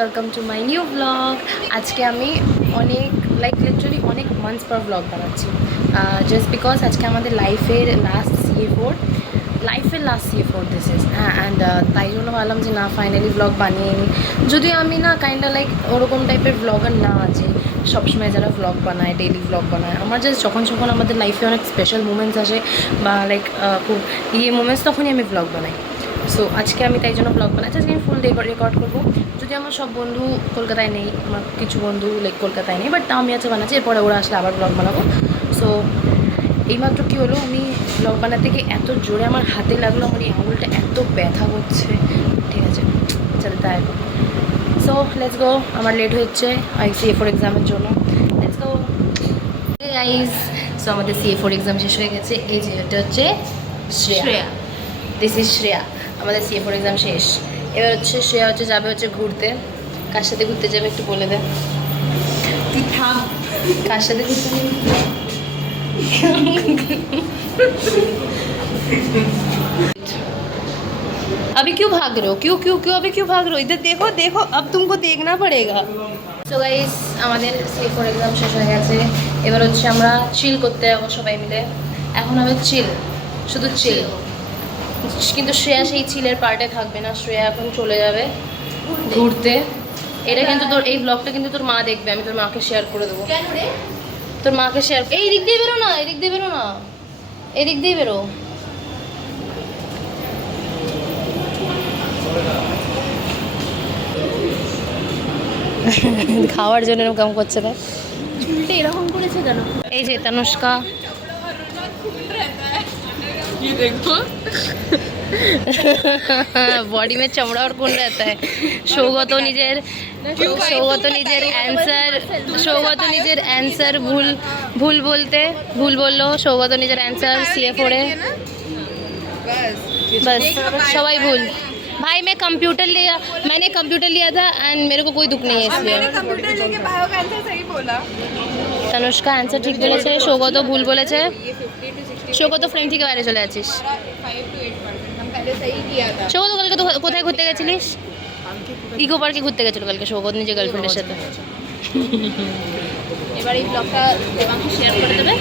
Welcome to my new blog. আজকে আমি literally অনেক মান্থস পর ব্লগ বানাচ্ছি, জাস্ট বিকজ আজকে আমাদের লাইফের লাস্ট CA4 দিস ইজ। হ্যাঁ, অ্যান্ড তাই জন্য ভাবলাম যে না, ফাইনালি ব্লগ বানিয়ে নিই। যদিও আমি না ওরকম টাইপের ব্লগার না, যে সবসময় যারা ব্লগ বানায়, ডেইলি ব্লগ বানায়। আমার জাস্ট যখন আমাদের লাইফে অনেক স্পেশাল মুমেন্টস আসে বা খুব মুমেন্টস, তখনই আমি ব্লগ বানাই। সো আজকে আমি তাই জন্য ব্লগ বানাচ্ছি। আজকে আমি ফুল ডে রেকর্ড করবো। যদি আমার সব বন্ধু কলকাতায় নেই, আমার কিছু বন্ধু কলকাতায় নেই, বাট তাও আমি আজকে বানাচ্ছি। এরপরে ওরা আসলে আবার ব্লগ বানাবো। সো এইমাত্র কী হলো, আমি ব্লগ বানাতে গিয়ে এত জোরে আমার হাতে লাগলো, আমার এই আঙুলটা এত ব্যথা করছে। ঠিক আছে, চলতে হয়। So let's go. আমার লেট হচ্ছে CA4 এক্সামের জন্য। Let's go guys. সো আমাদের CA4 এক্সাম শেষ হয়ে গেছে। এই যে এটা হচ্ছে শ্রেয়া, দিস ইজ শ্রেয়া। আমাদের CA4 এক্সাম শেষ। এবার শ্রেয়া যাবে ঘুরতে। কার সাথে ঘুরতে যাবে একটু বলে দে। তুই থাম। কার সাথে ঘুরতে যাবে? अभी क्यों भाग रहे हो? क्यों क्यों क्यों अभी क्यों भाग रहे हो? इधर देखो देखो, अब तुमको देखना पड़ेगा। সো গাইস, আমাদের CA4 এক্সাম শেষ হয়ে গেছে। এবার আমরা চিল করতে যাবো সবাই মিলে। এখন হবে চিল, শুধু চিল। কিন্তু শ্রেয়া সেই চিলের পার্টে থাকবে না। শ্রেয়া এখন চলে যাবে ঘুরতে। এটা কিন্তু তোর এই ব্লগটা কিন্তু তোর মা দেখবে। আমি তোর মাকে শেয়ার করে দেবো। কেন রে? তোর মাকে শেয়ার। এই দিক দিয়ে বেরো না, এদিক দিয়ে বেরো না, এদিক দিয়ে বেরো। খাওয়ার জন্য এরকম করছে না। চুলটা এরকম করেছে কেন? এই যে তনুষ্কা, ये देखो बॉडी में चमड़ा और खून रहता है। সৌগত নিজের অ্যান্সার ভুল বললো। সৌগত নিজের অ্যান্সার CA4 এ बस सवाई भूल। भाई मैंने कंप्यूटर लिया था एंड मेरे को कोई दुख नहीं है इसलिए। मैंने कंप्यूटर लेके बायो का आंसर सही बोला। তনুষ্কা অ্যান্সার ঠিক বলেছে, সৌগত ভুল বলেছে। ये 50 to 60 সৌগত ফ্রেন্ড থেকে বাইরে চলে যাচ্ছিস। 5 to 8% हम पहले सही किया था। সৌগত কালকে তো কোথায় ঘুরতে গেছিলিস? ইকো পার্কে ঘুরতে গেছিল কালকে সৌগত নিজের গার্লফ্রেন্ডের সাথে। এবার এই ব্লগটা দেবাংশু শেয়ার করে দেবে।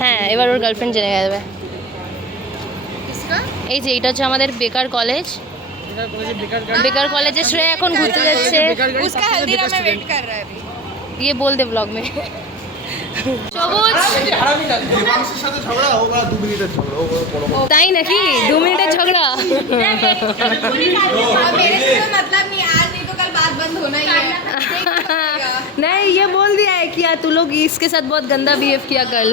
হ্যাঁ, এবার ওর গার্লফ্রেন্ড জেনে যাবে। किसका? এই যে এটা হচ্ছে আমাদের বেকার কলেজ। বেকার কলেজে শ্রেয়া এখন ঘুরতে যাচ্ছে। उसका हल्दीराम में वेट कर रहा है अभी। ये बोल दे ब्लॉग में। সবুজ দেবাংশের সাথে ঝগড়া হোক আর 2 মিনিটের ঝগড়া হোক, তাই নাকি? 2 মিনিটের ঝগড়া? अब मेरे से तो मतलब नहीं, आज नहीं तो कल बात बंद होना ही है। नहीं, ये बोल दिया है कि यार तू लोग इसके साथ बहुत गंदा बिहेव किया कल।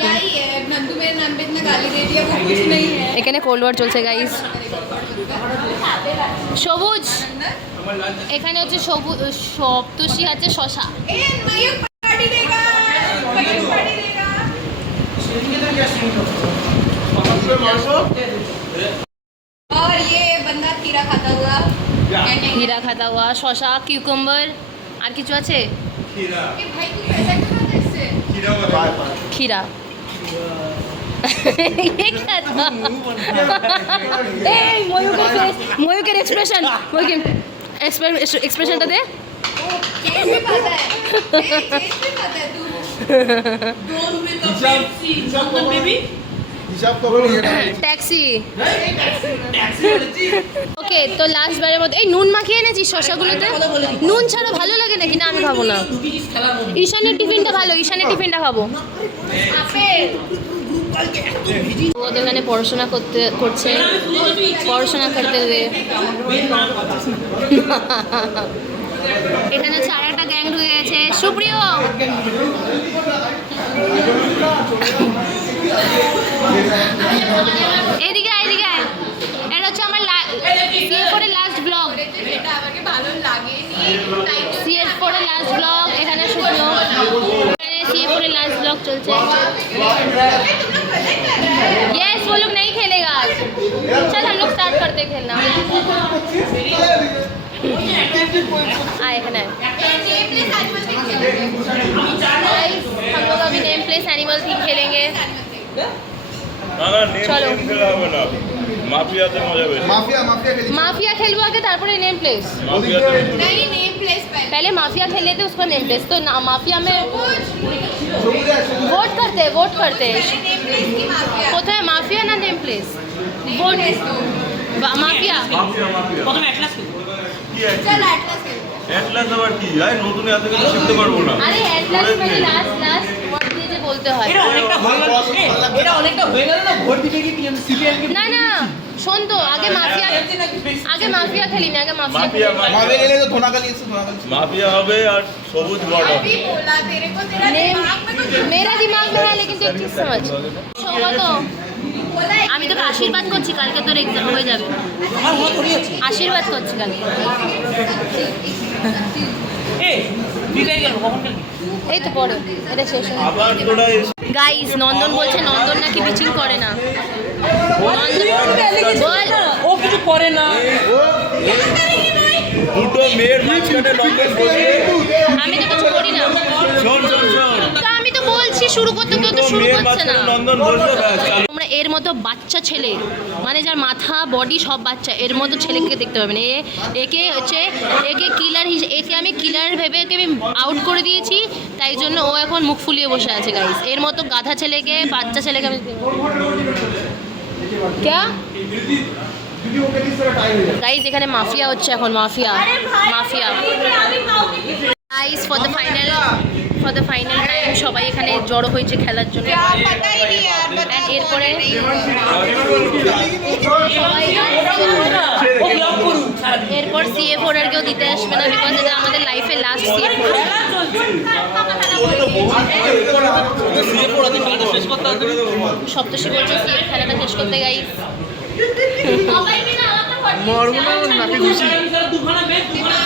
क्या ही है, नंदू मेरे नाम पे इतना गाली दे दिया, वो कुछ नहीं है। এখানে কোল্ড ওয়ার চলছে গাইস। সবুজ, এখানে হচ্ছে সপ্তর্ষি আছে শশা। ए मयूर पार्टी देगा, मयूर पार्टी देगा। और ये बंदा खीरा खाता हुआ। হীরা খাতা हुआ, শশা, কিউকাম্বার, আর কিছু আছে? कि भाई तू पैसा क्यों खाता इससे? खीरा। ये क्या था? ए मयूर के एक्सप्रेशन, एक्सप्रेशनটা दे। चेंज भी खाता है, चेंज भी खाता है तू। 2 रुपए का पेप्सी, मतलब बेबी হিসাব করো ট্যাক্সি। ওকে, তো লাস্ট বারের মতো এই নুন মাখিয়ে এনেছিস শশাগুলোতে? নুন ছাড়া ভালো লাগে নাকি? না, আমি খাবো না। ঈশানের টিফিনটা ভালো, ঈশানের টিফিনটা খাবো। ও তো এখানে পড়াশোনা করছে, পড়াশোনা করতে हुए। এখানে হচ্ছে আরেকটা গ্যাং ঢুকে গেছে। সুপ্রিয়, এদিকে আয়, এদিকে আয়। এটা হচ্ছে আমার CA4 এর লাস্ট ব্লগ। এটা আমাকে ভালো লাগেনি। CA4 এর লাস্ট ব্লগ। এখানে শুকনো CA4 এর লাস্ট ব্লগ चलছে। यस, वो लोग नहीं खेलेगा आज। चल हम लोग स्टार्ट करते खेलना। आए एखाने हम लोग अभी नेम प्लेस एनिमल थीम खेलेंगे। চলো খেলা হবে না, মাফিয়াতে মজা বেশি। মাফিয়া মাফিয়া খেলি माफिया खेलबो आगे तारपरे नेम प्लेस মাফিয়াতে नहीं नेम प्लेस पहले पहले माफिया खेल लेते उसका नेम प्लेस तो ना माफिया में সবুজ वोट करते नेम प्लेस की माफिया কোথায় মাফিয়া না নেম প্লেস ভোট মাফিয়া প্রথমে অ্যাটলাস খেলবো। चल एटलस खेल অ্যাটলাস আবার কি? আরে নতুন এত কিছু শিখতে পারবো না। আরে অ্যাটলাস মানে লাস্ট ওয়ার্ড দিয়ে যে বলতে হয় এটা অনেকটা হয়ে গেল, এটা অনেকটা হয়ে গেল না, ভোট দিতে গিয়ে সিপিএম কে না না শোন তো আগে মাফিয়া খেলি না আগে মাফিয়া মাফিয়া মাফিয়া গেলে তো ধোনাকালি এসে ধোনাকালি মাফিয়া হবে আর সবুজ বড় হবে। अभी बोला तेरे को तेरा नेम दिमाग में कुछ मेरा दिमाग में है लेकिन तू एक चीज समझ তো बोला है আমি তোকে আশীর্বাদ করছি কালকে তোর এক্সাম হয়ে যাবে আমার মত করি আছে। আশীর্বাদ করছি কালকে এই বিদায় গেল কখন খেলবি? এই তো পড়ো এটা শেষ হয়ে আবার তোরা এসে গাইস নন্দন বলছে নন্দন নাকি বিচিং করে না নন্দন বল ও কিছু করে না। দুটো মেয়ের মাঝখানে নন্দন বসে আমি তো কিছু করি না শোন তো আমি তো বলছি শুরু করতে কেউ তো দুটো শুরু মেয়ের করছে না মাঝখানে নন্দন বসে ব্যাস চালু। তোমরা এর মতো বাচ্চা ছেলে মানে যার মাথা বডি সব বাচ্চা এর মতো ছেলেকে দেখতে পাবে না একে হচ্ছে একে কিলার একে আমি কিলার ভেবে একে আমি আউট করে দিয়েছি তাই জন্য ও এখন মুখ ফুলিয়ে বসে আছে গাইস এর মতো গাধা ছেলেকে বাচ্চা ছেলেকে আমি ক্যা যদি ওকে দিস তাহলে টাইম হয়ে যাবে গাইস এখানে মাফিয়া হচ্ছে এখন mafia guys for the final time সবাই এখানে জড়ো হয়েছে খেলার জন্য यार पता ही नहीं यार बता And এরপরে সবাই ও ব্লক করুন সারাদিন। এরপর CA4 আর কেউ দিতে আসবে না বিকজ এটা আমাদের লাইফে লাস্ট CA4 খেলা চলছে। সপ্তর্ষি বলছে CA খেলাটা শেষ করতে গাইস মরবো না নাকি খুশি দুখানা ম্যাচ দুখানা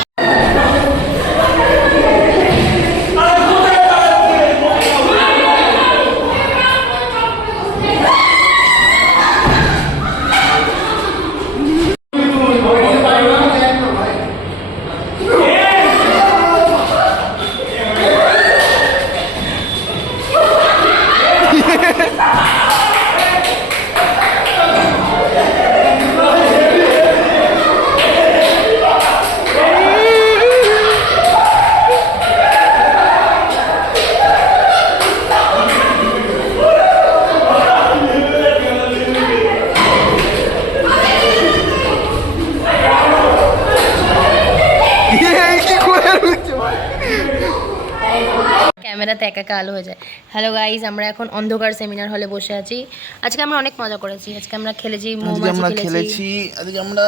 ক্যামেরাতে একা একা আলো হয়ে যায় হ্যালো গাইস আমরা এখন অন্ধকার সেমিনার হলে বসে আছি আজকে আমরা অনেক মজা করেছি আজকে আমরা খেলেছি মৌমাছি খেলেছি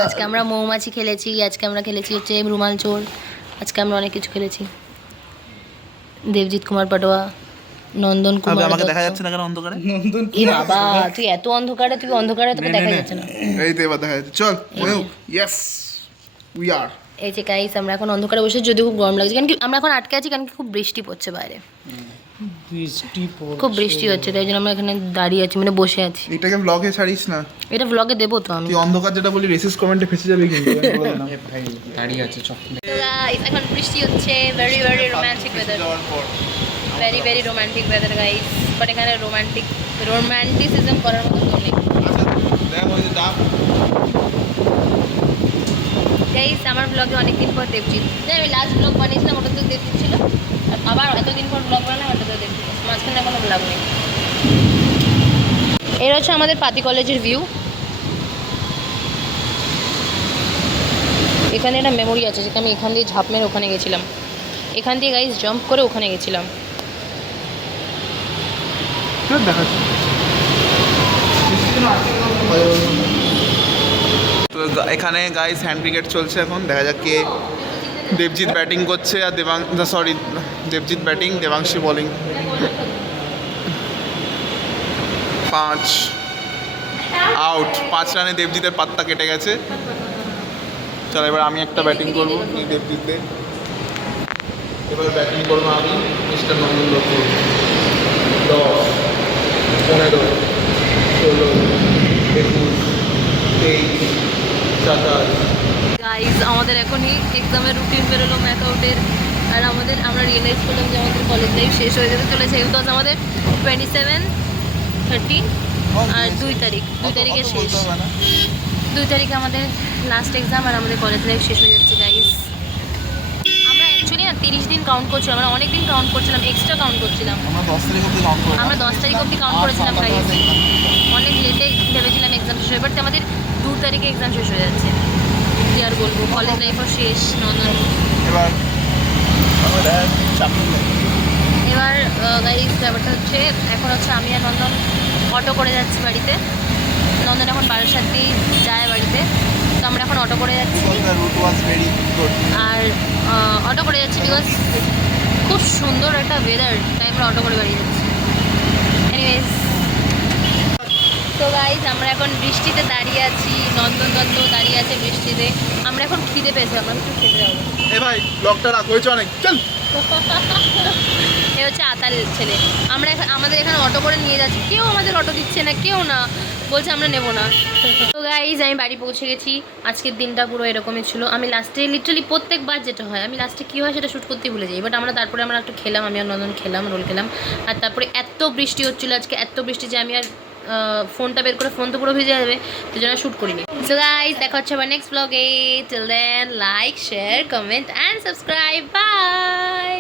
আজকে আমরা মৌমাছি খেলেছি আজকে আমরা খেলেছি হচ্ছে রুমাল চোর আজকে আমরা অনেক কিছু খেলেছি দেবজিৎ কুমার পাটোয়া নন্দন কুমার আমাকে দেখা যাচ্ছে না কেন অন্ধকারে? এ বাবা তুই এত অন্ধকারে তোকে দেখা যাচ্ছে না এই তো এবার দেখা যাচ্ছে চল ইয়েস উই আর এই যে গাইস আমরা এখন অন্ধকারে বসে যদি খুব গরম লাগছে কারণ কি আমরা এখন আটকে আছি কারণ কি খুব বৃষ্টি পড়ছে বাইরে খুব বৃষ্টি হচ্ছে তাই জন্য আমরা এখানে দাঁড়িয়ে আছি মানে বসে আছি এটাকে ব্লগে ছাড়িস না এটা ব্লগে দেবো তো আমি তুই অন্ধকার যেটা বলি রেসিস কমেন্টে ফেসে যাবে কিন্তু আমি বলে দিলাম। গাইস এখন বৃষ্টি হচ্ছে very very romantic weather very very romantic weather guys but এখানে রোমান্টিসিজম করার মতো কেউ নেই দেখ ওই যে দাম গাইস আমার ব্লগে অনেকদিন পর দেবজিৎ আমি লাস্ট ব্লগ বানিয়েছিলাম ওটা তো দেবজিৎ ছিল আর আবার এতদিন পর ব্লগ বানালাম ওটা তো দেবজিৎ মাঝখানে কোনো ব্লগ নেই এর হচ্ছে আমাদের পাতি কলেজের ভিউ এখানে একটা মেমোরি আছে যেটা আমি এখান দিয়ে ঝাঁপ মেরে ওখানে গেছিলাম এখান দিয়ে গাইস জাম্প করে ওখানে গেছিলাম দেখাচ্ছি তো এখানে গাইস হ্যান্ড ক্রিকেট চলছে এখন দেখা যাক কে দেবজিৎ ব্যাটিং করছে আর Debjit batting Debanshi bowling 5 out 5 রানে দেবজিতের পাত্তা কেটে গেছে চলো এবার আমি একটা ব্যাটিং করবো এই দেবজিতে এবার ব্যাটিং করবো আমি মিস্টার নন্দন দত্ত 10 15 16 21 23 27 গাইজ আমাদের এখনই এক্সামের রুটিন বেরোলো ম্যাকআউটের আর আমরা রিয়েলাইজ করলাম যে আমাদের কলেজ লাইফ শেষ হয়ে যেতে চলেছে বিকজ আমাদের 27 30 আর 2 তারিখে শেষ। 2 তারিখে আমাদের লাস্ট এক্সাম আর আমাদের কলেজ লাইফ শেষ হয়ে যাচ্ছে গাইস। আমরা অ্যাকচুয়ালি না 30 দিন কাউন্ট করছিলাম, আমরা অনেক দিন কাউন্ট করছিলাম, এক্সট্রা কাউন্ট করছিলাম। আমরা 10 তারিখ অবধি কাউন্ট করি। আমরা 10 তারিখ অবধি কাউন্ট করেছিলাম গাইস, অনেক লেটে ভেবেছিলাম এক্সাম শেষ হয়ে, বাট আমাদের 2 তারিখে এক্সাম শেষ হয়ে যাচ্ছে। কি আর বলবো, কলেজ লাইফও শেষ। নন্দন এবার আমাদের চাকরি এবার গাইস ব্যাপারটা হচ্ছে, এখন হচ্ছে আমি আর নন্দন অটো করে যাচ্ছি বাড়িতে। নন্দন এখন বারাসাত দিয়ে যায় বাড়িতে, তো আমরা এখন অটো করে যাচ্ছি। Route was very good. আর অটো করে যাচ্ছি বিকজ খুব সুন্দর একটা ওয়েদার, তাই আমরা অটো করে বাড়ি যাচ্ছি। এনিওয়েজ, তো গাইজ আমরা এখন বৃষ্টিতে দাঁড়িয়ে আছি, নন্দন দাঁড়িয়ে আছে বৃষ্টিতে। আমরা এখন খিদে পেয়েছি, আমরা একটু খেতে যাবো। এ ভাই ব্লগটা রাখ, হয়েছে অনেক, চল। এ হচ্ছে আতাল ছেলে। আমরা আমাদের এখানে অটো করে নিয়ে যাচ্ছি, কেউ আমাদের অটো দিচ্ছে না, কেউ না, বলছে আমরা নেবো না। তো গাইজ আমি বাড়ি পৌঁছে গেছি। আজকের দিনটা পুরো এরকমই ছিল। আমি লাস্টে লিটারালি প্রত্যেকবার যেটা হয়, আমি লাস্টে কী হয় সেটা শ্যুট করতেই ভুলে যাই। বাট তারপরে আমরা একটু খেলাম, আমি আর নন্দন খেলাম, রোল খেলাম। আর তারপরে এত বৃষ্টি হচ্ছিলো আজকে, এত বৃষ্টি যে আমি আর ফোনটা বের করে, ফোন তো পুরো ভিজে যাবে, তো জন্য শ্যুট করিনি। সো গাইজ দেখা হচ্ছে আবার নেক্সট ব্লগে। Till then like, share, comment and subscribe. By.